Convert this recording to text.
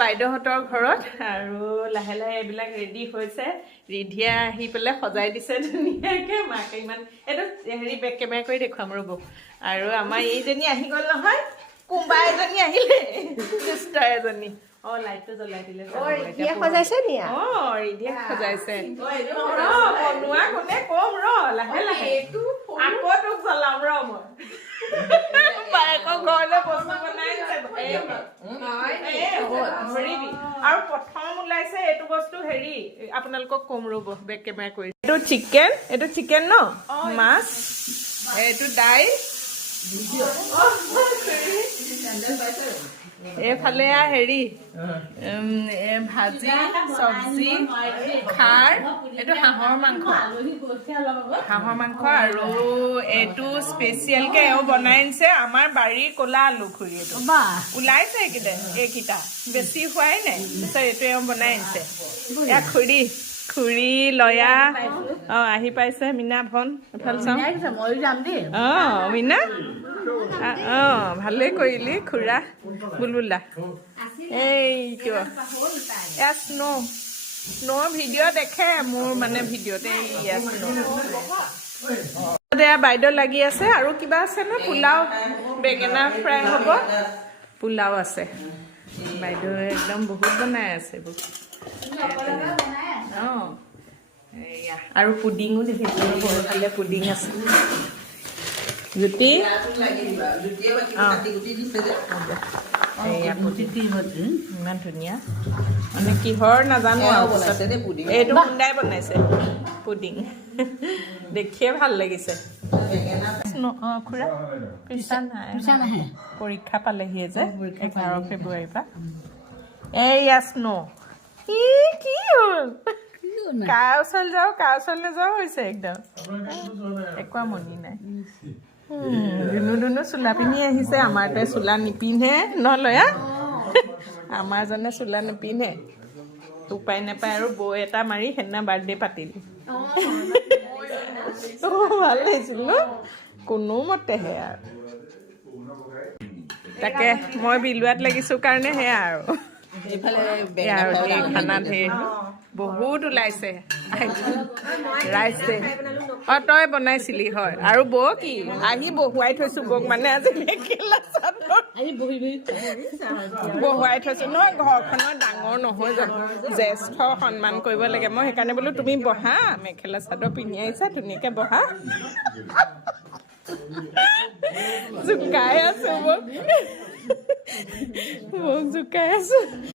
বাইদেউহঁতৰ ঘৰত আৰু লাহে লাহে এইবিলাক ৰেডি হৈছে ৰিধিয়া আহি পেলাই সজাই দিছে ধুনীয়াকে মাকে ইমান এইটো হেৰি বেক কেমেৰা কৰি দেখুৱাম ৰ'ব আৰু আমাৰ এইজনী আহি গ'ল নহয় কোনোবা এজনী আহিলে দুষ্ট এজনী লাইটটো জ্বলাই দিলে ৰিধিয়া সজাইছে নি ৰিধিয়া সজাইছে বনোৱা কোনে কম লাহে লাহে আকৌ তোক জ্বলাম মই বায়েকৰ ঘৰলৈ বস্তু বনাই আৰু প্ৰথম ওলাইছে এইটো বস্তু হেৰি আপোনালোকক কম ৰ'ব বেক কেমেৰা কৰি এইটো চিকেন ন মাছ এইটো দাইল এইফালে হেৰি ভাজি চব্জি খাৰ এইটো হাঁহৰ মাংস আৰু এইটো স্পেচিয়েলকে এওঁ বনাই আনিছে আমাৰ বাৰীৰ ক'লা আলু খুৰী এইটো ওলাইছে এইকেইটা বেছি হোৱাই নাই তাৰপিছত এইটো এওঁ বনাই আনিছে এয়া খুৰী লয়া আহি পাইছে মীনা ভন এফাল চাওঁ মীনা ভালেই কৰিলি খুৰা বুলবুলা এইটো স্ন' ভিডিঅ' দেখে মোৰ মানে ভিডিঅ'তে বাইদেউ লাগি আছে আৰু কিবা আছে ন পোলাও বেঙেনা ফ্ৰাই হ'ব পোলাও আছে বাইদেউ একদম বহুত বনাই আছে এয়া আৰু পুডিঙো দেখিছোঁ ফালে পুডিং আছে জ্যোতি ইমান ধুনীয়া মানে কিহৰ নাজানো আৰু এইটো খুন্দাই বনাইছে পুডিং দেখিয়ে ভাল লাগিছে খুৰা পৰীক্ষা পালেহিয়ে যে 11 ফেব্ৰুৱাৰীৰ পৰা এয়া স্ন' কি হ'ল কাৰ ওচৰলৈ যাওঁ হৈছে একদম একোৱা মনি নাই ধুনু চোলা পিন্ধি আহিছে আমাৰতে চোলা নিপিন্ধে নলয়া আমাৰ জনে চোলা নিপিন্ধে উপায় নাপায় আৰু বৌ এটা মাৰি সেইদিনা বাৰ্থডে পাতিলো ভাল লাগিছিল ন কোনো মতেহে আৰু তাকে মই বিলোৱাত লাগিছো কাৰণে সেয়া আৰু খানা ধেৰ বহুত ওলাইছে ৰাইছে তই বনাইছিলি হয় আৰু বৌ কি আহি বহুৱাই থৈছো বৌক মানে আজি মেখেলা চাদৰ বহুৱাই থৈছো নহয় ঘৰখনৰ ডাঙৰ নহয় জানো জ্যেষ্ঠ সন্মান কৰিব লাগে মই সেইকাৰণে বোলো তুমি বহা মেখেলা চাদৰ পিন্ধি আহিছা ধুনীয়াকে বহা জোকাই আছো মোক জোকাই আছো